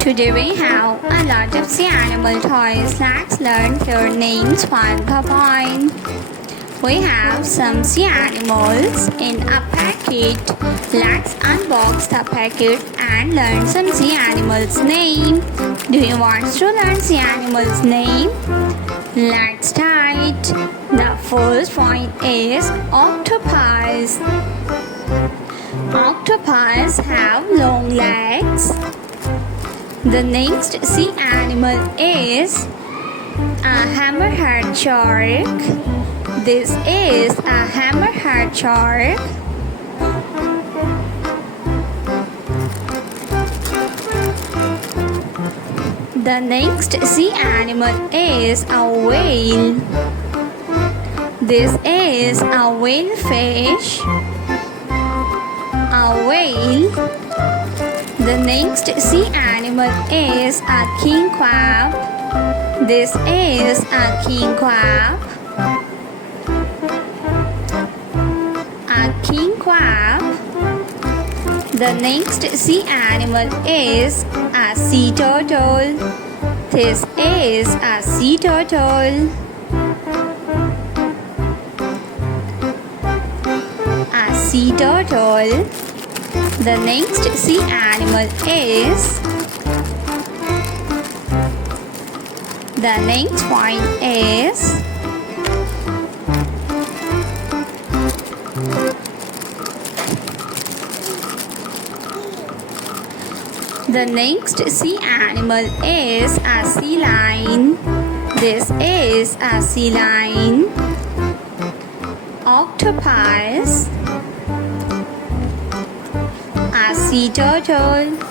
Today we have a lot of sea animal toys. Let's learn their names one by one. We have some sea animals in a packet. Let's unbox the packet and learn some sea animals' name. Do you want to learn sea animals' name? Let's start. The first point is octopus. Octopus have long legs. The next sea animal is a hammerhead shark. This is a hammerhead shark. The next sea animal is a whale. This is a whale fish. A whale. The next sea animal is a king crab. This is a king crab. A king crab. The next sea animal is a sea turtle. This is a sea turtle. A sea turtle. The next sea animal is the next point is the next sea animal is a sea lion. This is a sea lion. Octopus. A sea turtle.